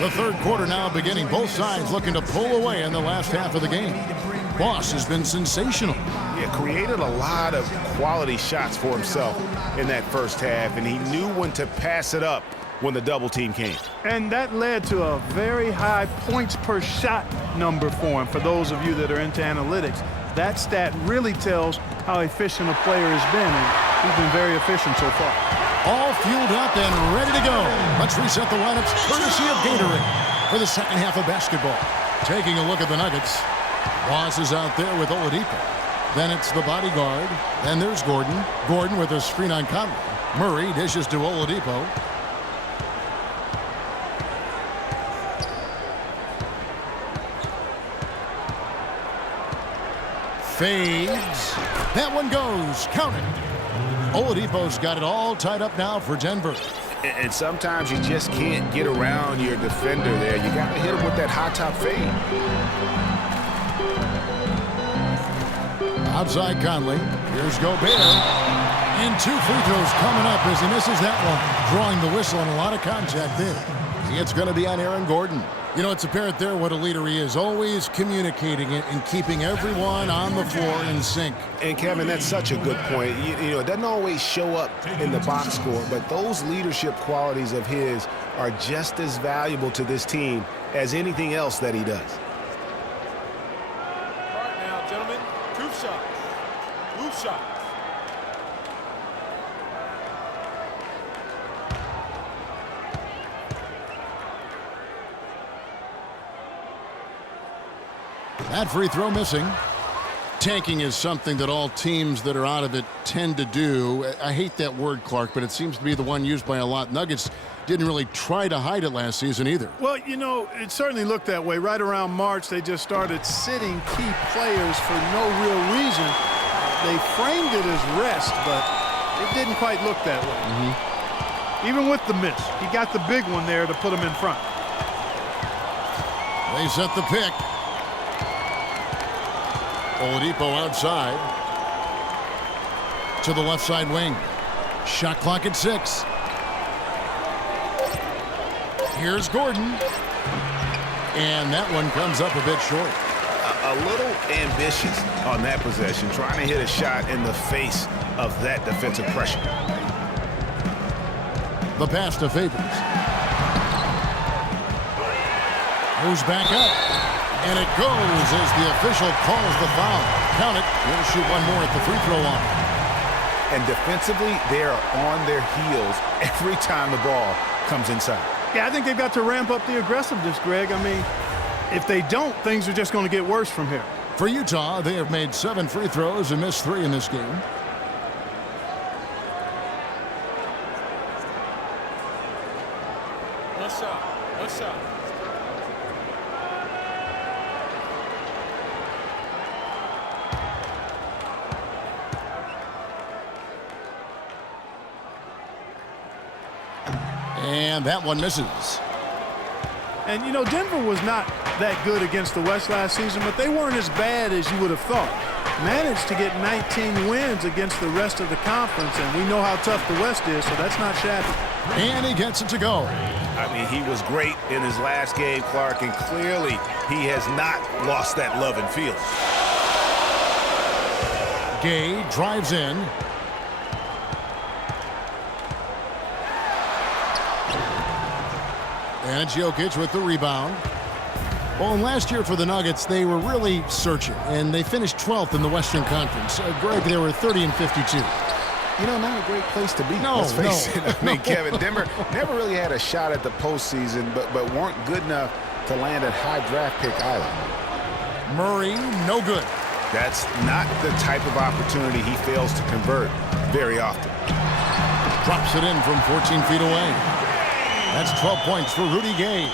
The third quarter now beginning. Both sides looking to pull away in the last half of the game. Boss has been sensational. Yeah, created a lot of quality shots for himself in that first half, and he knew when to pass it up when the double team came. And that led to a very high points per shot number for him. For those of you that are into analytics, that stat really tells how efficient a player has been, and he's been very efficient so far. All fueled up and ready to go. Let's reset the lineups courtesy of Gatorade for the second half of basketball. Taking a look at the Nuggets. Boss is out there with Oladipo. Then it's the bodyguard. Then there's Gordon. Gordon with a screen on Conley. Murray dishes to Oladipo. Fades. That one goes. Count it. Oladipo's got it all tied up now for Denver. And sometimes you just can't get around your defender there. You got to hit him with that high top fade. Outside Conley. Here's Gobert. And 2 free throws coming up as he misses that one. Drawing the whistle and a lot of contact there. It's going to be on Aaron Gordon. You know, it's apparent there what a leader he is. Always communicating it and keeping everyone on the floor in sync. And, Kevin, that's such a good point. You know, it doesn't always show up in the box score, but those leadership qualities of his are just as valuable to this team as anything else that he does. All right now, gentlemen, group shots. Group shots. That free throw missing. Tanking is something that all teams that are out of it tend to do. I hate that word, Clark, but it seems to be the one used by a lot. Nuggets didn't really try to hide it last season either. Well, you know, it certainly looked that way. Right around March, they just started sitting key players for no real reason. They framed it as rest, but it didn't quite look that way. Even with the miss, he got the big one there to put him in front. They set the pick. Oladipo outside to the left side wing. Shot clock at 6. Here's Gordon. And that one comes up a bit short. A little ambitious on that possession, trying to hit a shot in the face of that defensive pressure. The pass to Favors. Moves back up. And it goes as the official calls the foul. Count it. He'll shoot one more at the free throw line. And defensively, they are on their heels every time the ball comes inside. Yeah, I think they've got to ramp up the aggressiveness, Greg. I mean, if they don't, things are just going to get worse from here. For Utah, they have made 7 free throws and missed 3 in this game. One shot. One shot. And that one misses. And, you know, Denver was not that good against the West last season, but they weren't as bad as you would have thought. Managed to get 19 wins against the rest of the conference, and we know how tough the West is, so that's not shabby. And he gets it to go. I mean, he was great in his last game, Clark, and clearly he has not lost that love and feeling. Gay drives in. And it's Jokic with the rebound. Well, and last year for the Nuggets, they were really searching, and they finished 12th in the Western Conference. Greg, they were 30 and 52. You know, not a great place to be. No, let's face it. I mean, Kevin, Denver never really had a shot at the postseason, but weren't good enough to land a high draft pick either. Murray, no good. That's not the type of opportunity he fails to convert very often. Drops it in from 14 feet away. That's 12 points for Rudy Gay.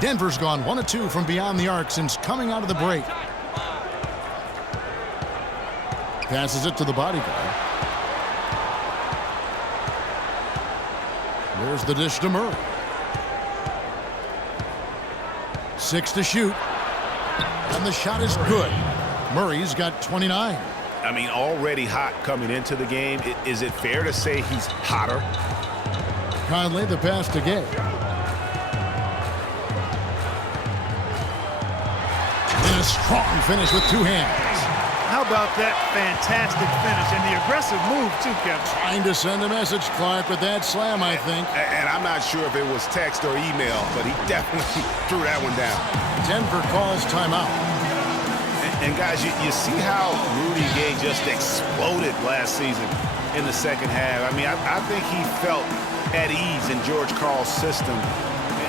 Denver's gone 1 of 2 from beyond the arc since coming out of the break. Passes it to the bodyguard. There's the dish to Murray. 6 to shoot. And the shot is good. Murray's got 29. I mean, already hot coming into the game. Is it fair to say he's hotter? Conley, the pass to Gay. a strong finish with two hands. How about that fantastic finish and the aggressive move, too, Kevin? Trying to send a message, Clark, with that slam, I think. And I'm not sure if it was text or email, but he definitely threw that one down. Denver calls timeout. And guys, you see how Rudy Gay just exploded last season in the second half. I mean, I think he felt at ease in George Karl's system.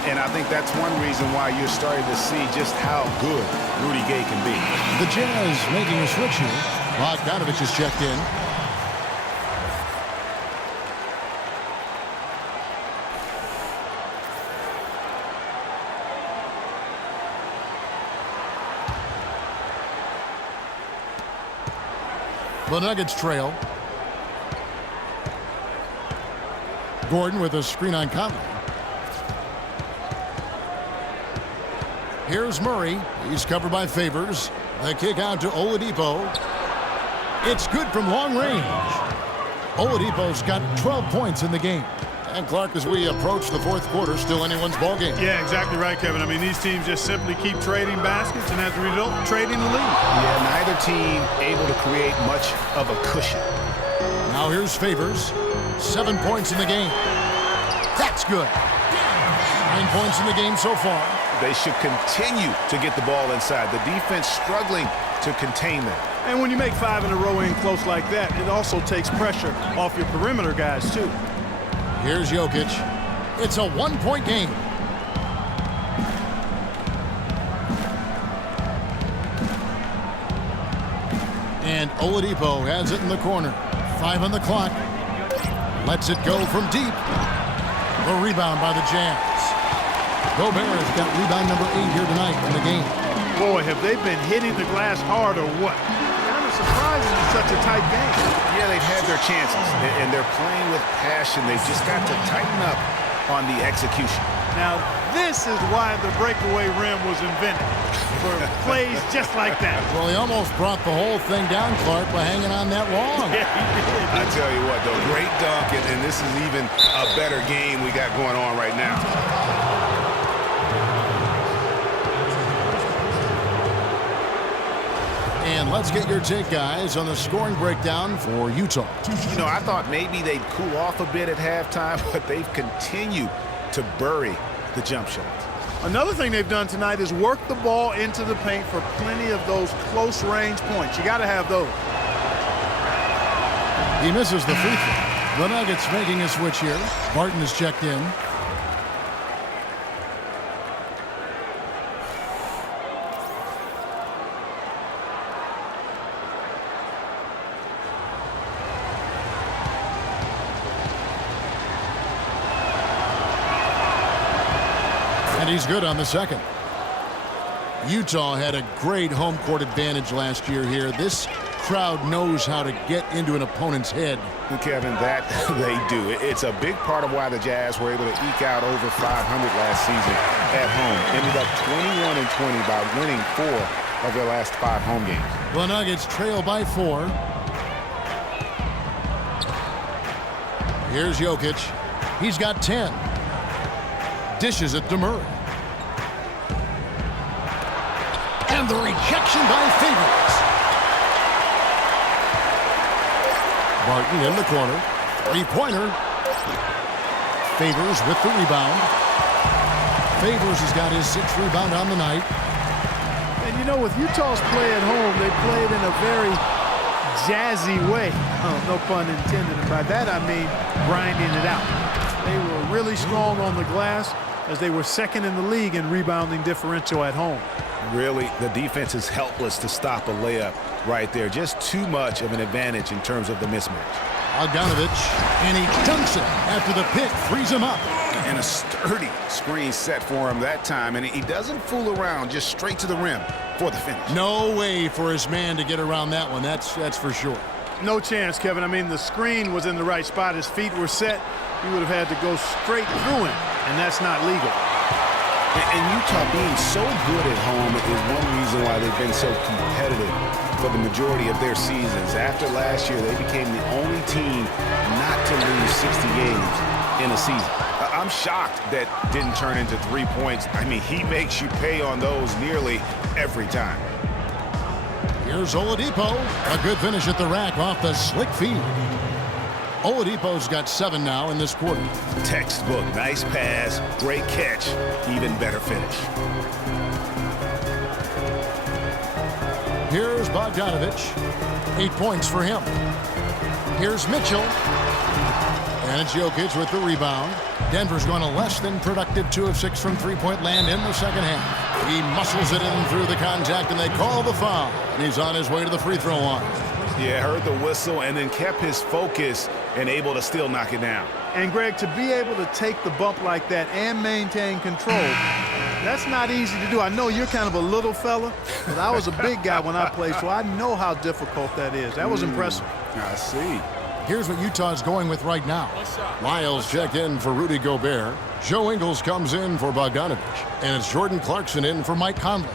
And I think that's one reason why you're starting to see just how good Rudy Gay can be. The Jazz making a switch here. Bogdanovich is checked in. The Nuggets trail. Gordon with a screen on Conley. Here's Murray. He's covered by Favors. The kick out to Oladipo. It's good from long range. Oladipo's got 12 points in the game. And Clark, as we approach the fourth quarter, still anyone's ballgame. Yeah, exactly right, Kevin. I mean, these teams just simply keep trading baskets and as a result, trading the lead. Yeah, neither team able to create much of a cushion. Now here's Favors. 7 points in the game. That's good. 9 points in the game so far. They should continue to get the ball inside. The defense struggling to contain them. And when you make 5 in a row in close like that, it also takes pressure off your perimeter guys, too. Here's Jokic. It's a 1-point game. And Oladipo has it in the corner. 5 on the clock. Lets it go from deep. The rebound by the Jazz. Gobert has got rebound number 8 here tonight in the game. Boy, have they been hitting the glass hard or what? Kind of surprising in such a tight game. Yeah, they've had their chances, and they're playing with passion. They've just got to tighten up on the execution. Now, this is why the breakaway rim was invented, for plays just like that. Well, he almost brought the whole thing down, Clark, by hanging on that long. Yeah, he did. I tell you what, though, great dunk, and this is even a better game we got going on right now. And let's get your take, guys, on the scoring breakdown for Utah. You know, I thought maybe they'd cool off a bit at halftime, but they've continued to bury the jump shots. Another thing they've done tonight is work the ball into the paint for plenty of those close-range points. You got to have those. He misses the free throw. The Nuggets making a switch here. Barton is checked in. And he's good on the second. Utah had a great home court advantage last year here. This crowd knows how to get into an opponent's head. Kevin, that they do. It's a big part of why the Jazz were able to eke out over 500 last season at home. Ended up 21-20 by winning 4 of their last 5 home games. The Nuggets trail by 4. Here's Jokic. He's got 10. Dishes it to Murray. And the rejection by Favors. Barton in the corner. Three-pointer. Favors with the rebound. Favors has got his 6th rebound on the night. And you know, with Utah's play at home, they played in a very jazzy way. Oh, no pun intended. And by that, I mean grinding it out. They were really strong on the glass, as they were second in the league in rebounding differential at home. Really, the defense is helpless to stop a layup right there. Just too much of an advantage in terms of the mismatch. Bogdanovich, and he dunks it after the pick frees him up. And a sturdy screen set for him that time, and he doesn't fool around, just straight to the rim for the finish. No way for his man to get around that one, that's for sure. No chance, Kevin. I mean, the screen was in the right spot. His feet were set. He would have had to go straight through him, and that's not legal. And Utah being so good at home is one reason why they've been so competitive for the majority of their seasons. After last year, they became the only team not to lose 60 games in a season. I'm shocked that didn't turn into 3 points. I mean, he makes you pay on those nearly every time. Here's Oladipo. A good finish at the rack off the slick feed. Oladipo's got 7 now in this quarter. Textbook. Nice pass. Great catch. Even better finish. Here's Bogdanovich. 8 points for him. Here's Mitchell. And it's Jokic with the rebound. Denver's going to less than productive 2 of 6 from three-point land in the second half. He muscles it in through the contact, and they call the foul. And he's on his way to the free throw line. Yeah, heard the whistle and then kept his focus and able to still knock it down. And, Greg, to be able to take the bump like that and maintain control, that's not easy to do. I know you're kind of a little fella, but I was a big guy when I played, so I know how difficult that is. That was impressive. I see. Here's what Utah's going with right now. Lyles checked in for Rudy Gobert. Joe Ingles comes in for Bogdanovich. And it's Jordan Clarkson in for Mike Conley.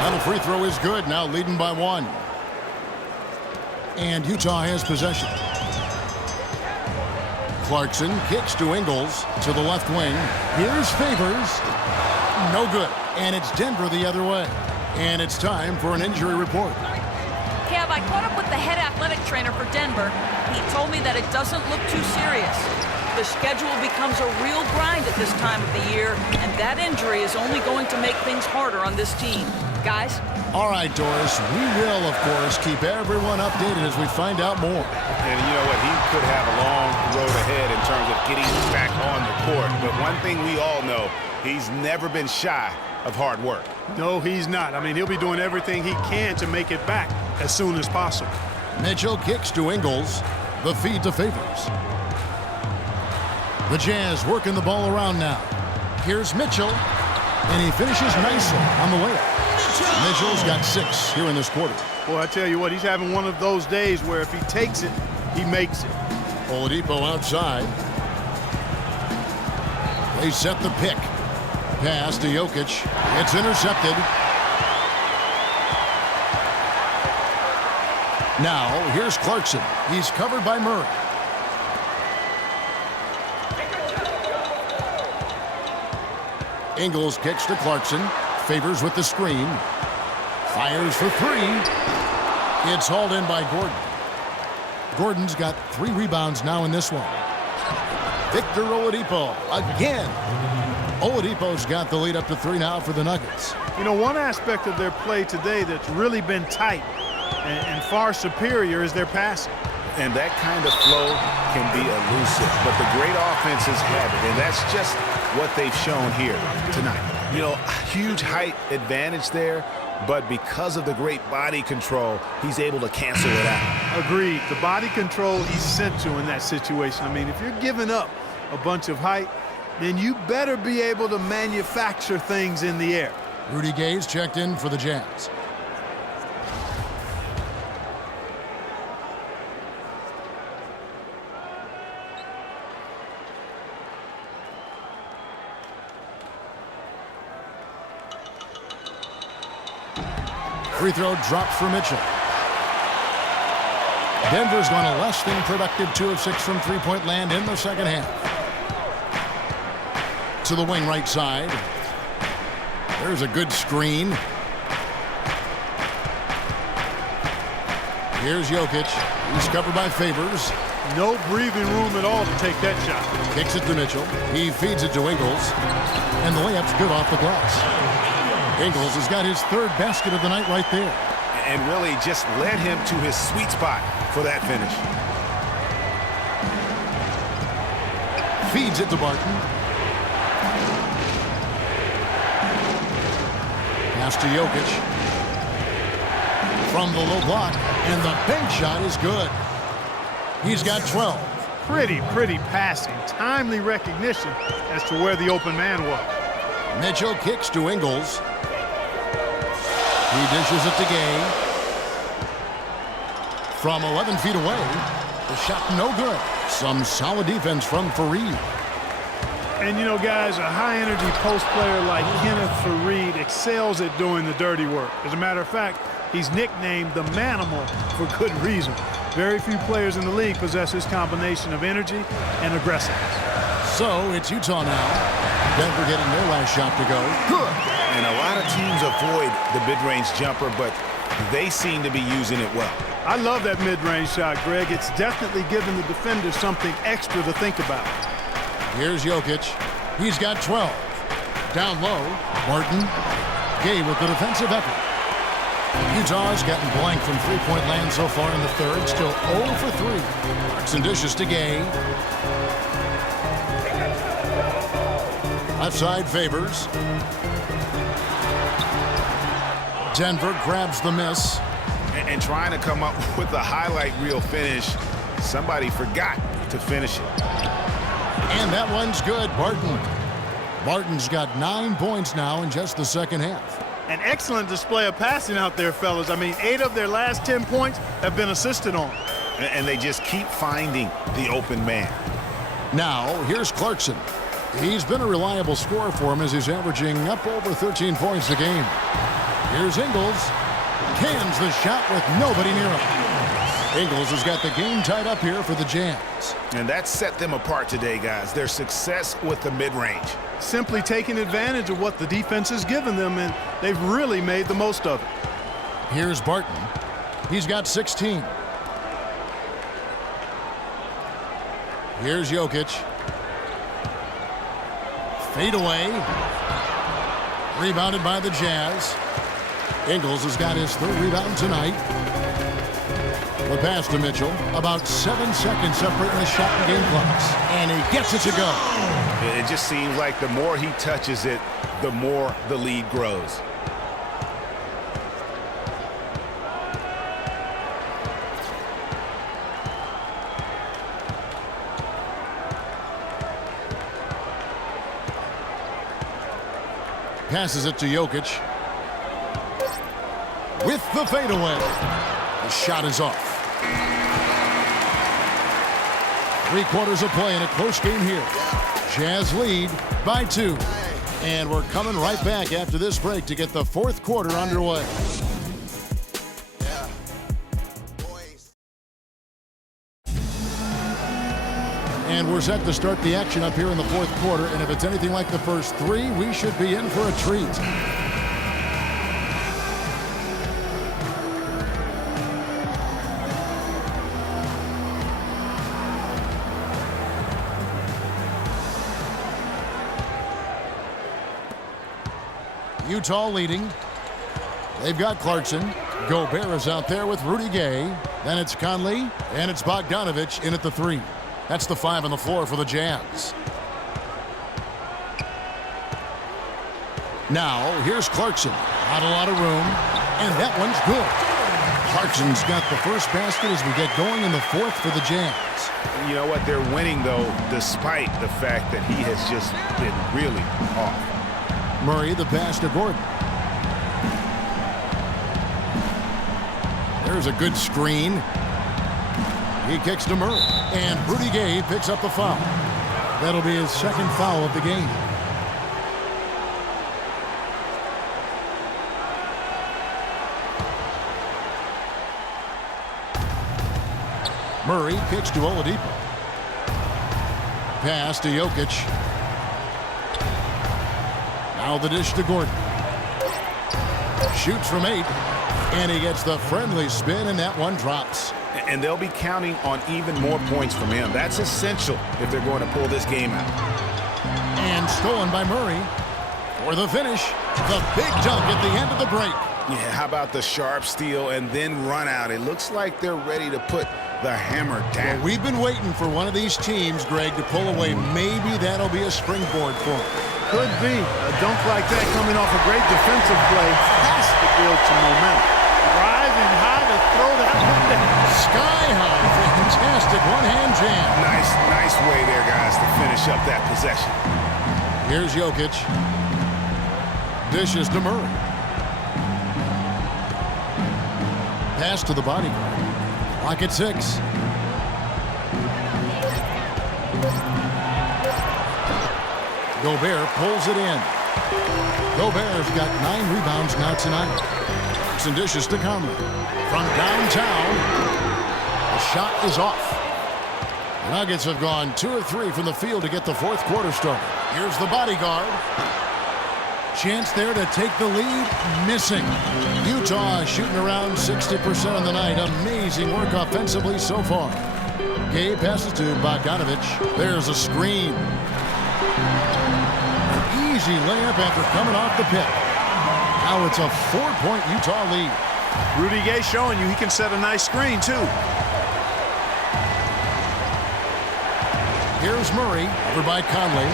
Now the free throw is good, now leading by 1. And Utah has possession. Clarkson kicks to Ingles to the left wing. Here's Favors. No good. And it's Denver the other way. And it's time for an injury report. Kev, I caught up with the head athletic trainer for Denver. He told me that it doesn't look too serious. The schedule becomes a real grind at this time of the year, and that injury is only going to make things harder on this team. Guys? All right, Doris. We will, of course, keep everyone updated as we find out more. And you know what? He could have a long road ahead in terms of getting back on the court. But one thing we all know, he's never been shy of hard work. No, he's not. I mean, he'll be doing everything he can to make it back as soon as possible. Mitchell kicks to Ingles. The feed to Favors. The Jazz working the ball around now. Here's Mitchell. And he finishes nicely on the layup. Mitchell's got 6 here in this quarter. Boy, I tell you what, he's having one of those days where if he takes it, he makes it. Oladipo outside. They set the pick. Pass to Jokic. It's intercepted. Now, here's Clarkson. He's covered by Murray. Ingles kicks to Clarkson. Favors with the screen. Fires for 3. It's hauled in by Gordon. Gordon's got 3 rebounds now in this one. Victor Oladipo again. Oladipo's got the lead up to 3 now for the Nuggets. You know, one aspect of their play today that's really been tight and far superior is their passing. And that kind of flow can be elusive. But the great offenses have it, and that's just what they've shown here tonight. You know, huge height advantage there, but because of the great body control, he's able to cancel it out. Agreed. The body control essential in that situation. I mean, if you're giving up a bunch of height, then you better be able to manufacture things in the air. Rudy Gay's checked in for the Jazz. Free throw drops for Mitchell. Denver's going to less than productive 2 of 6 from three-point land in the second half. To the wing right side. There's a good screen. Here's Jokic. He's covered by Favors. No breathing room at all to take that shot. Kicks it to Mitchell. He feeds it to Ingles. And the layup's good off the glass. Ingles has got his 3rd basket of the night right there. And really just led him to his sweet spot for that finish. Feeds it to Barton. Pass to Jokic. From the low block. And the bank shot is good. He's got 12. Pretty passing. Timely recognition as to where the open man was. Mitchell kicks to Ingles. He dishes it to Gay. From 11 feet away. The shot no good. Some solid defense from Faried. And, you know, guys, a high-energy post player like Kenneth Faried excels at doing the dirty work. As a matter of fact, he's nicknamed the Manimal for good reason. Very few players in the league possess this combination of energy and aggressiveness. So it's Utah now. Denver getting their last shot to go. Good. And a lot of teams avoid the mid-range jumper, but they seem to be using it well. I love that mid-range shot, Greg. It's definitely giving the defender something extra to think about. Here's Jokic. He's got 12. Down low, Martin. Gay with the defensive effort. Utah's gotten blank from three-point land so far in the third. Still 0 for 3. Clarkson dishes to Gay. Left side favors. Denver grabs the miss. And trying to come up with a highlight reel finish, somebody forgot to finish it. And that one's good. Barton's got 9 points now in just the second half. An excellent display of passing out there, fellas. I mean, 8 of their last 10 points have been assisted on. And they just keep finding the open man. Now, here's Clarkson. He's been a reliable scorer for him as he's averaging up over 13 points a game. Here's Ingles. Cans the shot with nobody near him. Ingles has got the game tied up here for the Jazz. And that set them apart today, guys. Their success with the mid-range. Simply taking advantage of what the defense has given them, and they've really made the most of it. Here's Barton. He's got 16. Here's Jokic. Fade away. Rebounded by the Jazz. Ingles has got his third rebound tonight. The pass to Mitchell. About 7 seconds separating the shot and game clocks. And he gets it to go. It just seems like the more he touches it, the more the lead grows. Passes it to Jokic. With the fadeaway. The shot is off. 3 quarters of play in a close game here. Jazz lead by 2. And we're coming right back after this break to get the fourth quarter underway. And we're set to start the action up here in the fourth quarter. And if it's anything like the first 3, we should be in for a treat. Utah leading. They've got Clarkson. Gobert is out there with Rudy Gay. Then it's Conley, and it's Bogdanovich in at the 3. That's the 5 on the floor for the Jazz. Now, here's Clarkson. Not a lot of room, and that one's good. Clarkson's got the first basket as we get going in the fourth for the Jazz. You know what? They're winning, though, despite the fact that he has just been really off. Murray, the pass to Gordon. There's a good screen. He kicks to Murray. And Rudy Gay picks up the foul. That'll be his second foul of the game. Murray kicks to Oladipo. Pass to Jokic. Now the dish to Gordon. Shoots from 8. And he gets the friendly spin, and that one drops. And they'll be counting on even more points from him. That's essential if they're going to pull this game out. And stolen by Murray for the finish. The big dunk at the end of the break. Yeah, how about the sharp steal and then run out? It looks like they're ready to put the hammer down. Well, we've been waiting for one of these teams, Greg, to pull away. Maybe that'll be a springboard for them. Could be. A dunk like that coming off a great defensive play has to build some momentum. Rising high to throw that one down. Sky high. Fantastic one-hand jam. Nice way there, guys, to finish up that possession. Here's Jokic. Dishes to Murray. Pass to the bodyguard. Clock at 6. Gobert pulls it in. Gobert's got 9 rebounds now tonight. Clarkson dishes to Conley. From downtown, the shot is off. The Nuggets have gone 2 of 3 from the field to get the fourth quarter started. Here's the bodyguard. Chance there to take the lead. Missing. Utah shooting around 60% on the night. Amazing work offensively so far. Gabe passes to Bogdanovic. There's a screen. An easy layup after coming off the pick. Now it's a 4-point Utah lead. Rudy Gay showing you he can set a nice screen, too. Here's Murray, over by Conley.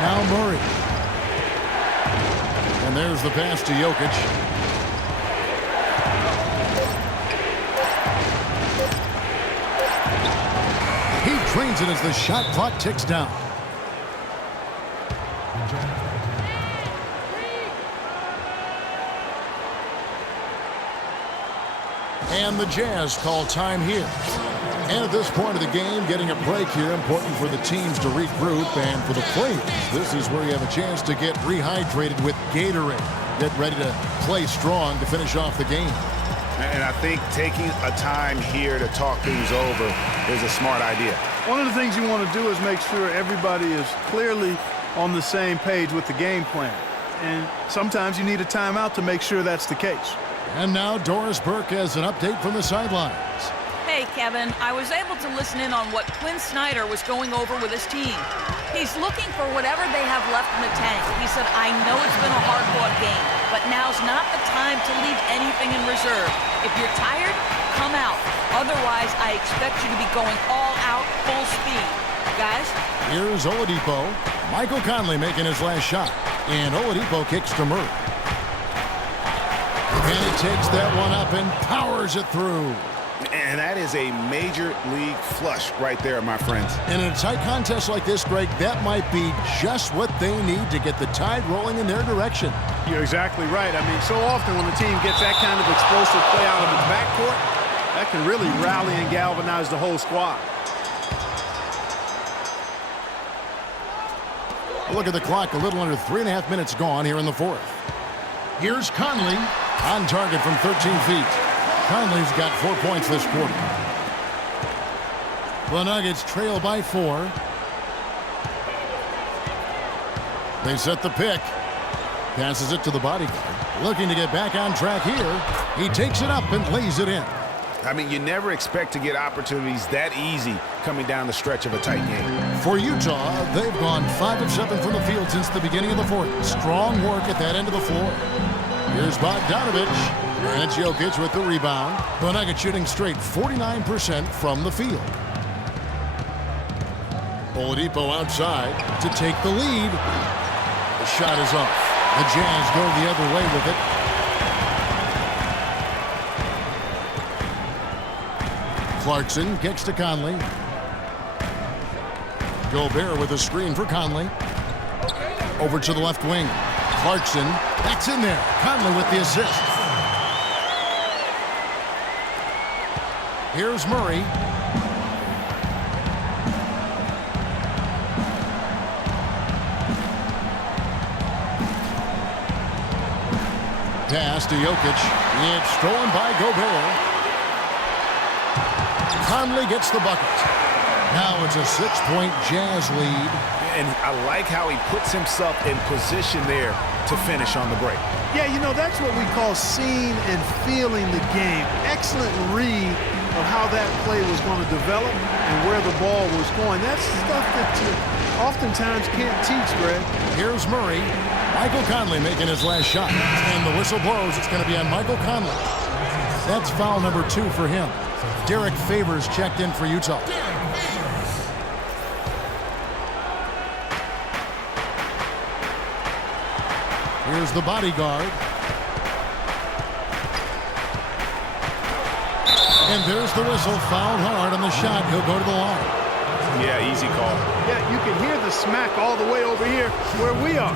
Now Murray. And there's the pass to Jokic. He trains it as the shot clock ticks down. And the Jazz call time here. And at this point of the game, getting a break here, important for the teams to regroup, and for the players, this is where you have a chance to get rehydrated with Gatorade. Get ready to play strong to finish off the game. And I think taking a time here to talk things over is a smart idea. One of the things you want to do is make sure everybody is clearly on the same page with the game plan. And sometimes you need a timeout to make sure that's the case. And now Doris Burke has an update from the sidelines. Hey, Kevin, I was able to listen in on what Quinn Snyder was going over with his team. He's looking for whatever they have left in the tank. He said, I know it's been a hard-fought game, but now's not the time to leave anything in reserve. If you're tired, come out. Otherwise, I expect you to be going all out, full speed. Guys? Here's Oladipo. Michael Conley making his last shot. And Oladipo kicks to Murray. And he takes that one up and powers it through. And that is a major league flush right there, my friends. And in a tight contest like this, Greg, that might be just what they need to get the tide rolling in their direction. You're exactly right. I mean, so often when a team gets that kind of explosive play out of its backcourt, that can really rally and galvanize the whole squad. A look at the clock, a little under 3.5 minutes gone here in the fourth. Here's Conley on target from 13 feet. Conley's got 4 points this quarter. The Nuggets trail by 4. They set the pick. Passes it to the bodyguard. Looking to get back on track here. He takes it up and lays it in. I mean, you never expect to get opportunities that easy coming down the stretch of a tight game. For Utah, they've gone 5 of 7 from the field since the beginning of the fourth. Strong work at that end of the floor. Here's Bogdanovic. And it's Jokic with the rebound. The Nuggets shooting straight 49% from the field. Oladipo outside to take the lead. The shot is off. The Jazz go the other way with it. Clarkson gets to Conley. Gobert with a screen for Conley. Over to the left wing. Clarkson, that's in there. Conley with the assist. Here's Murray. Pass to Jokic. It's stolen by Gobert. Conley gets the bucket. Now it's a 6-point Jazz lead. And I like how he puts himself in position there to finish on the break. Yeah, you know, that's what we call seeing and feeling the game. Excellent read of how that play was going to develop and where the ball was going. That's stuff that you oftentimes can't teach, Greg. Here's Murray. Michael Conley making his last shot. And the whistle blows. It's going to be on Michael Conley. That's foul number 2 for him. Derek Favors checked in for Utah. Here's the bodyguard. And there's the whistle. Fouled hard on the shot. He'll go to the line. Yeah, easy call. Yeah, you can hear the smack all the way over here where we are.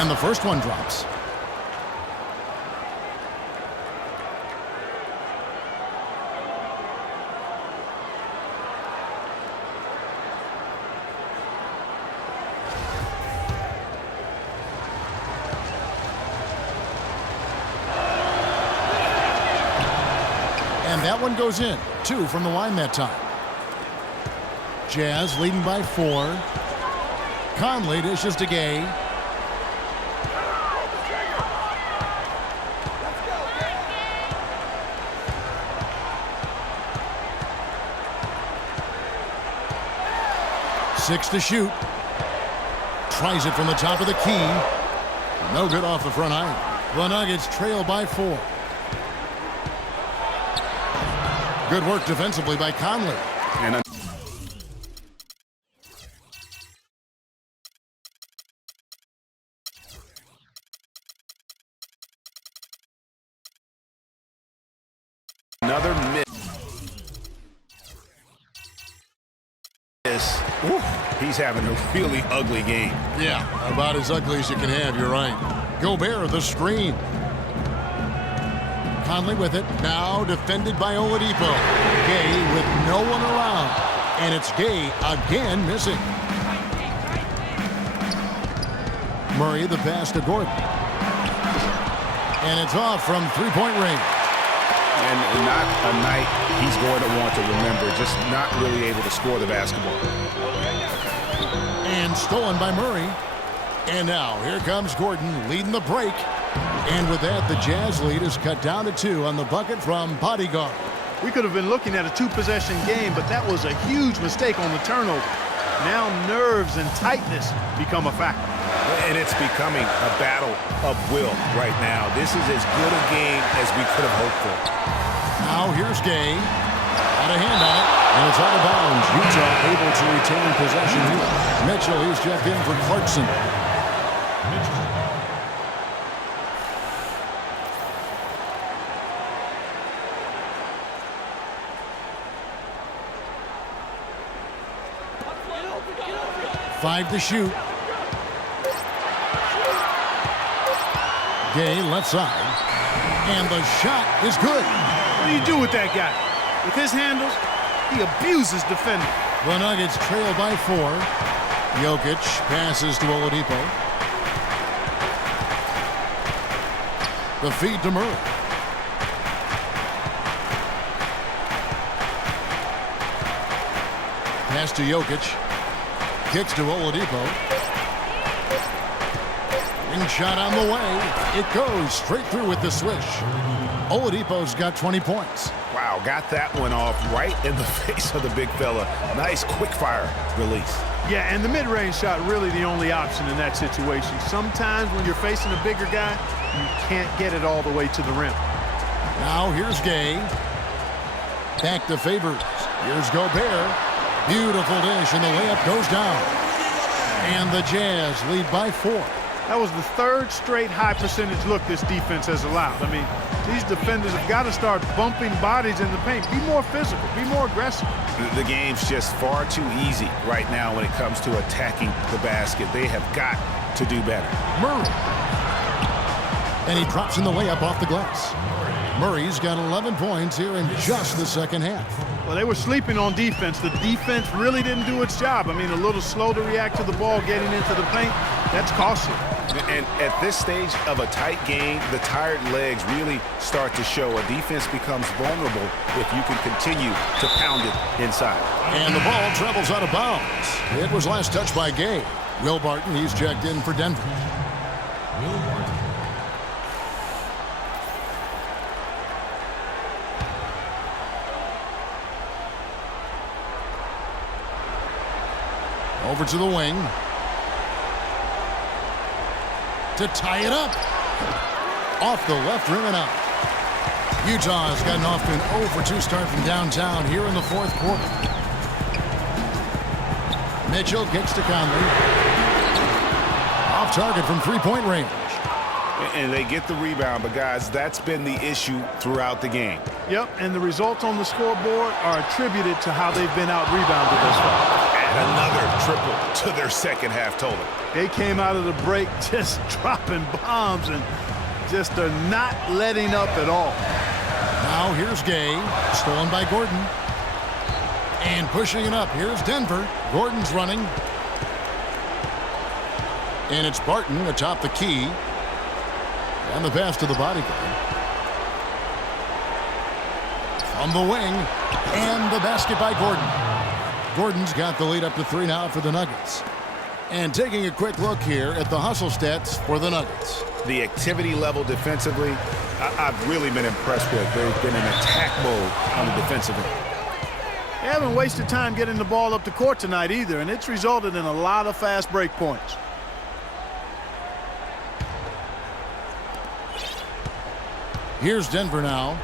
And the first one drops. And that one goes in. 2 from the line that time. Jazz leading by 4. Conley dishes to Gay. Six to shoot. Tries it from the top of the key. No good off the front iron. The Nuggets trail by 4. Good work defensively by Conley. And another miss. He's having a really ugly game. Yeah, about as ugly as you can have, you're right. Gobert, the screen. Conley with it, now defended by Oladipo. Gay with no one around, and it's Gay again missing. Murray the pass to Gordon. And it's off from three-point range. And not a night he's going to want to remember, just not really able to score the basketball. And stolen by Murray. And now here comes Gordon leading the break. And with that, the Jazz lead is cut down to 2 on the bucket from Bodyguard. We could have been looking at a 2-possession game, but that was a huge mistake on the turnover. Now nerves and tightness become a factor. And it's becoming a battle of will right now. This is as good a game as we could have hoped for. Now here's Gay. Got a hand on it, and it's out of bounds. Utah able to retain possession here. Mitchell, he's checked in for Clarkson. Five to shoot. Gay left side. And the shot is good. What do you do with that guy? With his handles, he abuses defenders. The Nuggets trail by 4. Jokic passes to Oladipo. The feed to Murray. Pass to Jokic. Kicks to Oladipo. Ring shot on the way. It goes straight through with the swish. Oladipo's got 20 points. Wow, got that one off right in the face of the big fella. Nice quick fire release. Yeah, and the mid-range shot really the only option in that situation. Sometimes when you're facing a bigger guy, you can't get it all the way to the rim. Now here's Gay. Back to Favors. Here's Gobert. Beautiful dish, and the layup goes down. And the Jazz lead by 4. That was the 3rd straight high-percentage look this defense has allowed. I mean, these defenders have got to start bumping bodies in the paint. Be more physical. Be more aggressive. The game's just far too easy right now when it comes to attacking the basket. They have got to do better. Murray. And he drops in the layup off the glass. Murray's got 11 points here in just the second half. Well, they were sleeping on defense. The defense really didn't do its job. I mean, a little slow to react to the ball getting into the paint. That's costly. And at this stage of a tight game, the tired legs really start to show. A defense becomes vulnerable if you can continue to pound it inside. And the ball travels out of bounds. It was last touched by Gay. Will Barton, he's checked in for Denver. Over to the wing. To tie it up. Off the left rim and out. Utah has gotten off to an 0-for-2 start from downtown here in the 4th quarter. Mitchell kicks to Conley. Off target from three-point range. And they get the rebound, but guys, that's been the issue throughout the game. Yep, and the results on the scoreboard are attributed to how they've been out-rebounded thus far. Add another triple to their second half total. They came out of the break just dropping bombs and just are not letting up at all. Now here's Gay, stolen by Gordon. And pushing it up, here's Denver. Gordon's running. And it's Barton atop the key. And the pass to the bodyguard. From the wing. And the basket by Gordon. Gordon's got the lead up to 3 now for the Nuggets. And taking a quick look here at the hustle stats for the Nuggets. The activity level defensively, I've really been impressed with. They've been in attack mode on the defensive end. They haven't wasted time getting the ball up the court tonight either, and it's resulted in a lot of fast break points. Here's Denver now.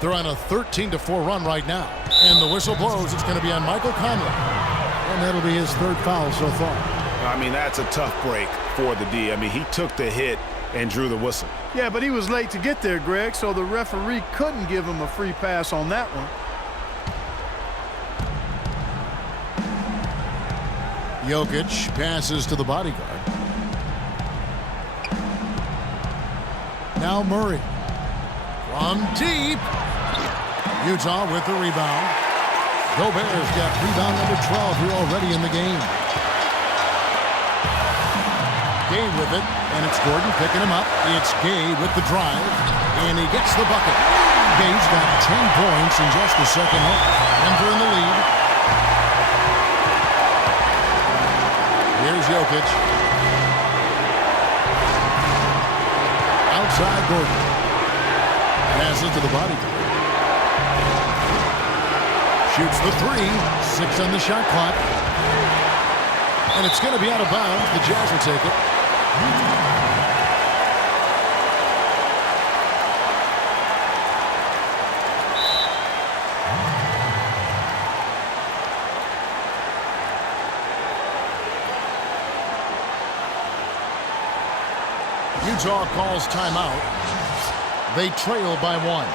They're on a 13-4 run right now. And the whistle blows. It's going to be on Michael Conley. And that'll be his 3rd foul so far. I mean, that's a tough break for the D. I mean, he took the hit and drew the whistle. Yeah, but he was late to get there, Greg, so the referee couldn't give him a free pass on that one. Jokic passes to the bodyguard. Now Murray. From deep. Utah with the rebound. Gobert's got rebound number 12 here already in the game. Gay with it, and it's Gordon picking him up. It's Gay with the drive, and he gets the bucket. Gay's got 10 points in just the second half. Denver in the lead. Here's Jokic. Outside Gordon. Passes to the bodyguard. Shoots the 3. 6 on the shot clock. And it's going to be out of bounds. The Jazz will take it. Utah calls timeout. They trail by 1.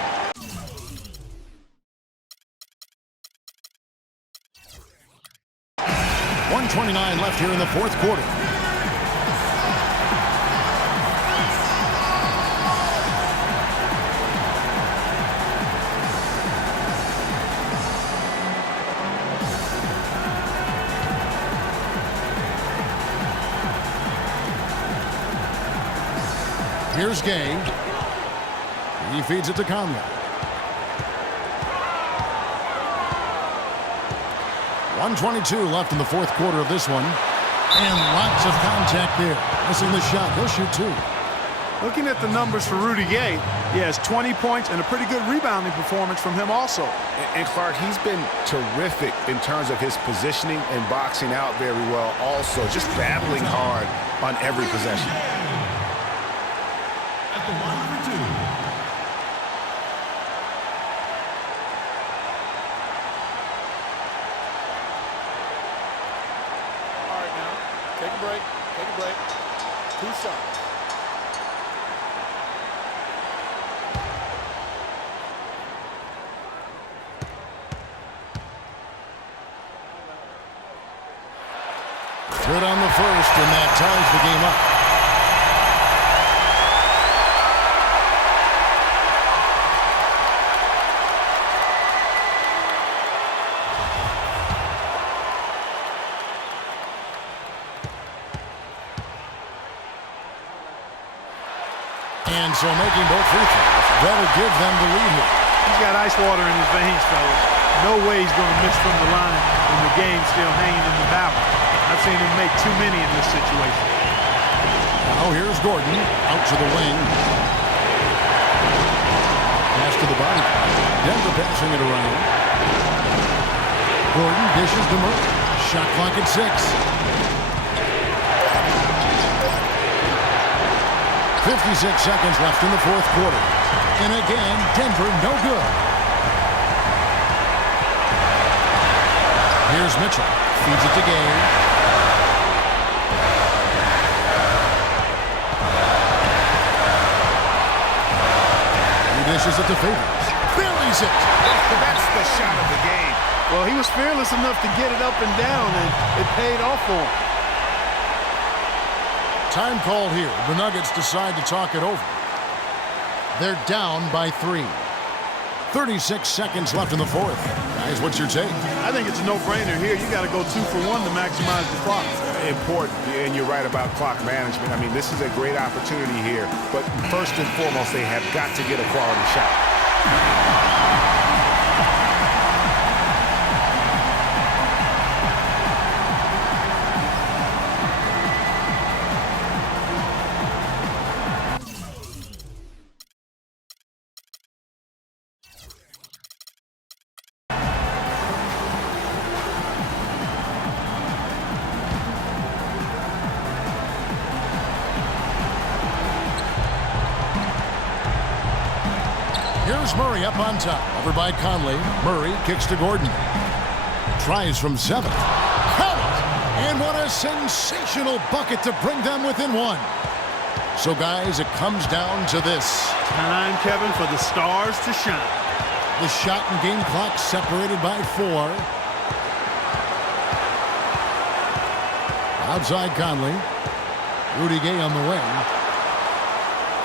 .129 left here in the 4th quarter. Here's Gay. He feeds it to Conley. .122 left in the 4th quarter of this one. And lots of contact there. Missing the shot. He'll shoot 2. Looking at the numbers for Rudy Gay, he has 20 points and a pretty good rebounding performance from him also. And Clark, he's been terrific in terms of his positioning and boxing out very well also. Just battling hard on every possession. At the line for 2. All right, now, take a break. Take a break. 2 shots. Good on the first, and that ties the game up. And so making both free throws, that'll give them the lead here. He's got ice water in his veins, fellas. No way he's going to miss from the line when the game's still hanging in the balance. I've seen him make too many in this situation. Now here's Gordon out to the wing. Pass to the body. Denver passing it around. Gordon dishes to Murray. Shot clock at 6. 56 seconds left in the 4th quarter. And again, Denver no good. Here's Mitchell. Feeds it to Gay. He dishes it to Favors. Buries it. That's the shot of the game. Well, he was fearless enough to get it up and down, and it paid off for him. Time called here. The Nuggets decide to talk it over. They're down by 3. 36 seconds left in the fourth. Guys, what's your take? I think it's a no-brainer here. You got to go 2 for 1 to maximize the clock. Important, and you're right about clock management. I mean, this is a great opportunity here, but first and foremost, they have got to get a quality shot. Here's Murray up on top. Over by Conley. Murray kicks to Gordon. Tries from 7. Count it! And what a sensational bucket to bring them within 1. So, guys, it comes down to this. Time, Kevin, for the stars to shine. The shot and game clock separated by 4. Outside Conley. Rudy Gay on the wing.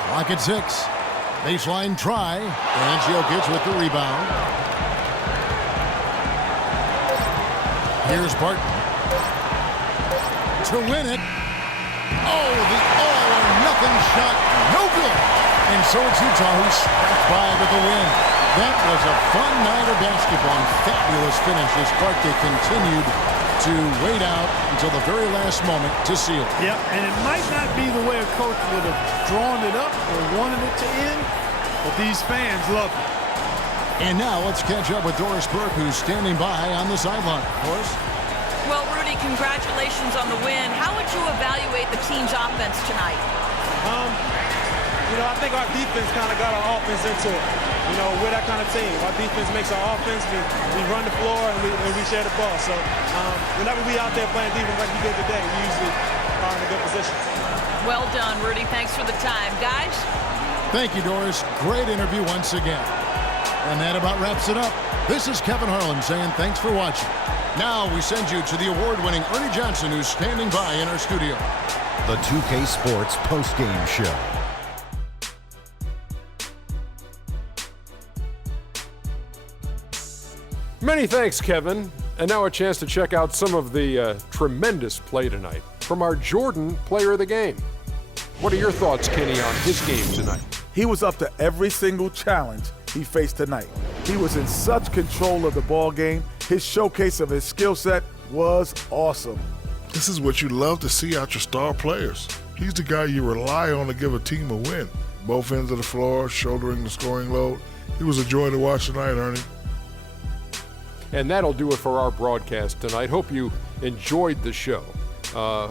Clock at 6. Baseline try, and Jokic with the rebound. Here's Barton. To win it. Oh, the all-or-nothing shot. No good. And so it's Utah who scraped by with the win. That was a fun night of basketball and fabulous finish as Barton continued to wait out until the very last moment to seal it. Yep, and it might not be the way a coach would have drawn it up or wanted it to end, but these fans love it. And now let's catch up with Doris Burke, who's standing by on the sideline. Doris? Well, Rudy, congratulations on the win. How would you evaluate the team's offense tonight? I think our defense kind of got our offense into it. We're that kind of team. Our defense makes our offense. We run the floor and we share the ball. So whenever we out there playing defense like we did today, we usually are in a good position. Well done, Rudy. Thanks for the time. Guys? Thank you, Doris. Great interview once again. And that about wraps it up. This is Kevin Harlan saying thanks for watching. Now we send you to the award-winning Ernie Johnson, who's standing by in our studio. The 2K Sports postgame show. Many thanks, Kevin. And now a chance to check out some of the tremendous play tonight from our Jordan player of the game. What are your thoughts, Kenny, on his game tonight? He was up to every single challenge he faced tonight. He was in such control of the ball game. His showcase of his skill set was awesome. This is what you love to see out your star players. He's the guy you rely on to give a team a win. Both ends of the floor, shouldering the scoring load. He was a joy to watch tonight, Ernie. And that'll do it for our broadcast tonight. Hope you enjoyed the show.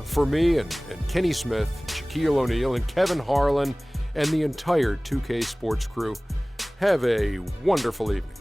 For me and Kenny Smith, Shaquille O'Neal, and Kevin Harlan, and the entire 2K Sports crew, have a wonderful evening.